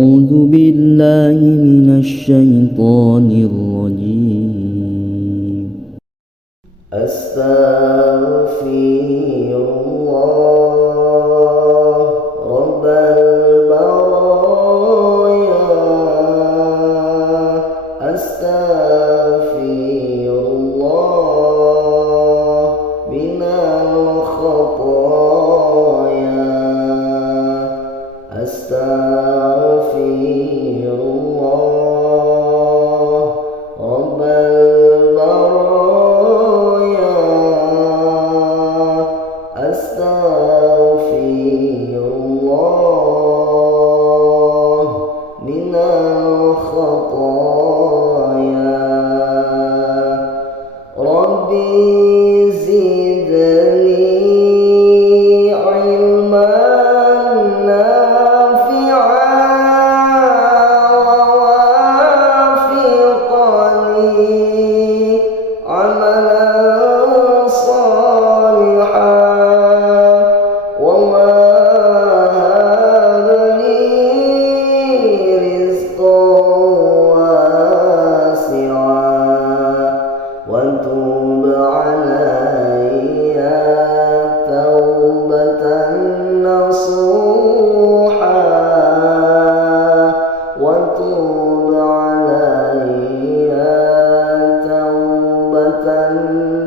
أعوذ بالله من الشيطان الرجيم. أستغفر الله رب البرايا، أستغفر الله من الخطايا، أستغفر الله رب البرايا، أستغفر الله من الخطايا. ربي زدني علما وتوب علي توبة نصوحا، وتوب علي توبة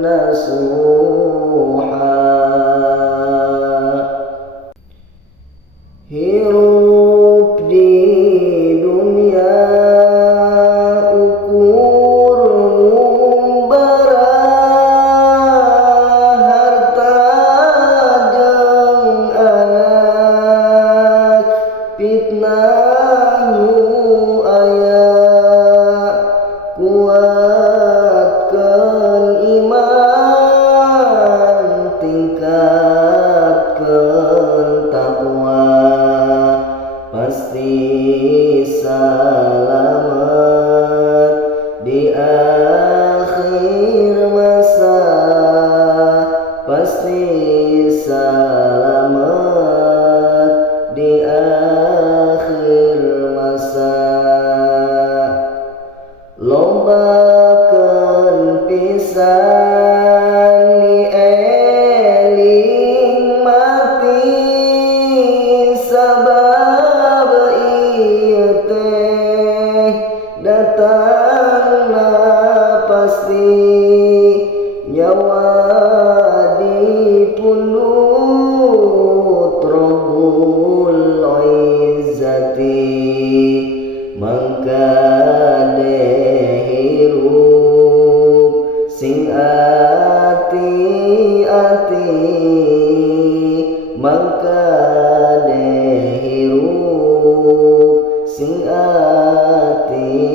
نصوحا. Hirup di dunia ukur bara, harta jeung anak fitnahmu aya, kuatkeun iman tingkatkeun taqwa, pasti selamat di akhir masa, pasti selamat di akhir masa. Lobakeun pisan ni eling mati, sabab ieu teh datangna pasti, nyawa dipundut Rabbul Izzati, mangka hirup sing ati-ati, mangka hirup sing ati-ati.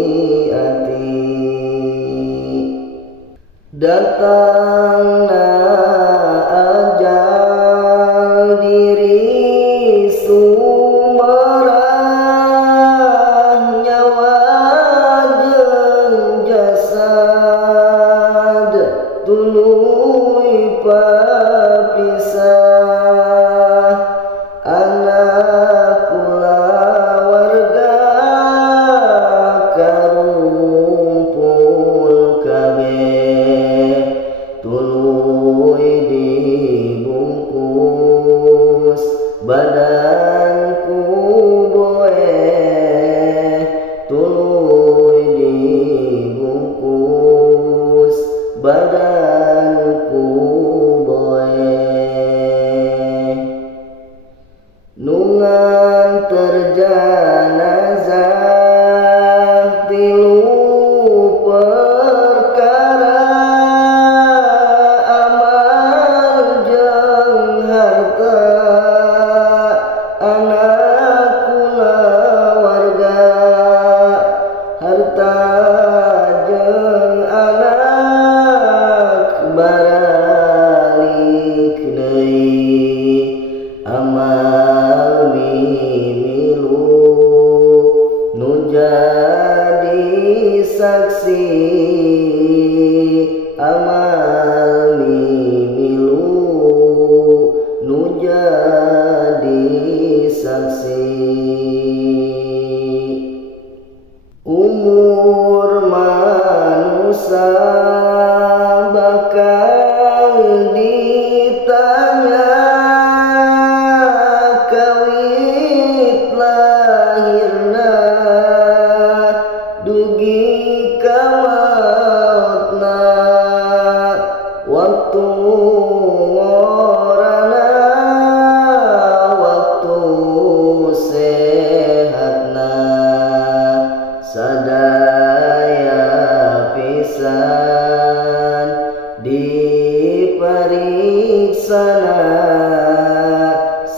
Datangna ajal diri sumerah, nyawa jeung jasad tuluy papisah, anak kulawarga karumpul kabeh,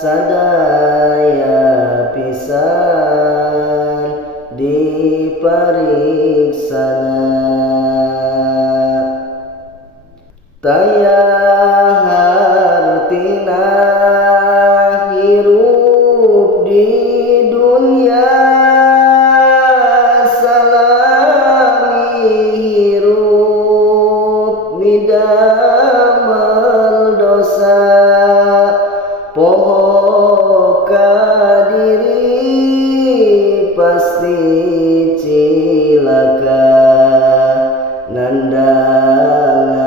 sadaya pisan dipariksana taya hartina hirup di dunia salami hirup midamel dosa poho kadiri pasti cilaka nandangan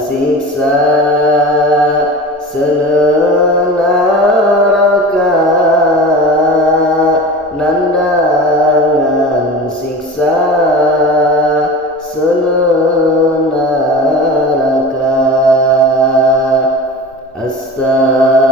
siksa seuneu neraka nandangan siksa seuneu neraka. Astagfirullah.